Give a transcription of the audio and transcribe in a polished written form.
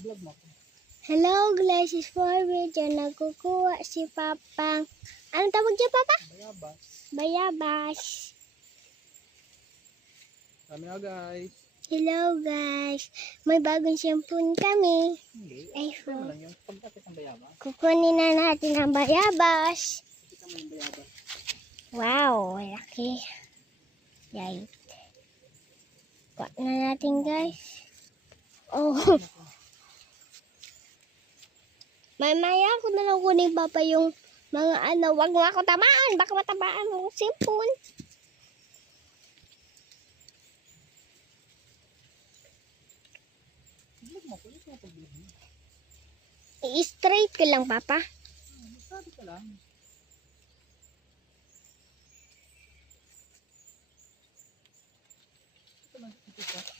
Vlog mo. Hello guys, is for video. Nagkukuha si Papang. Anong tawag niya, Papa? Bayabas. Bayabas. Kami na guys. Hello guys. May bagong shampoo kami. Hindi. Ay, Ano lang yung pagkakit ng bayabas. kukunin na natin ang bayabas. Kita mo yung bayabas. Wow, laki. Yay. Kuha na natin guys. Oh. Mamaya ako na lang kunin Papa yung mga ano. Wag mo ako tamaan. Baka matabaan mo yung shampoo. Vlog mo. Kulit mo pag-vlog mo. I-straight ko lang Papa. Sabi ka lang. Ito lang. Ito ka.